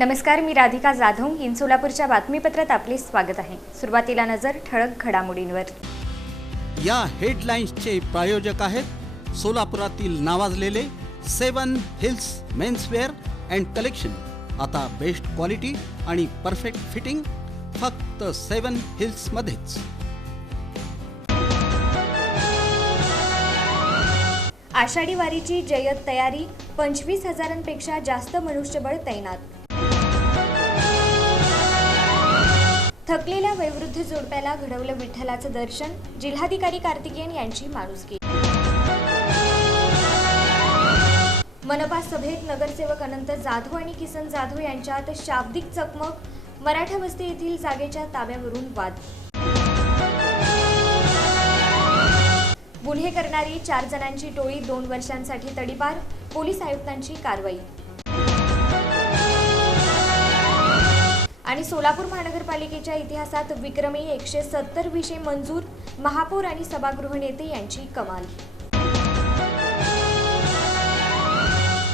नमस्कार, मी राधिका जाधव. इन सोलापूरच्या बातमीपत्रात आपले स्वागत आहे. सुरुवातीला नजर ठळक घडामोडींवर. या हेडलाईन्सचे प्रायोजक आहेत सोलापुरातील नावाजलेले 7 हिल्स मेन्सवेअर अँड कलेक्शन. आता बेस्ट क्वालिटी आणि परफेक्ट फिटिंग फक्त 7 हिल्स मध्येच. आषाढी वारीची जय्यत तयारी, 25,000पेक्षा जास्त मनुष्यबळ तैनात. थकलेल्या वयोवृद्ध जोडप्याला घडवलं विठ्ठलाचं दर्शन, जिल्हाधिकारी कार्तिकेयन यांची माणुसकी. मनपा सभेत नगरसेवक अनंत जाधव आणि किसन जाधव यांच्यात शाब्दिक चकमक, मराठा वस्ती येथील जागेच्या ताब्यावरून वाद. गुन्हे करणारी 4 जणांची टोळी 2 वर्षांसाठी तडीपार, पोलीस आयुक्तांची कारवाई. आणि सोलापूर महानगरपालिकेच्या इतिहासात विक्रमी 170 विषय मंजूर, महापौर आणि सभागृह नेते यांची कमाल.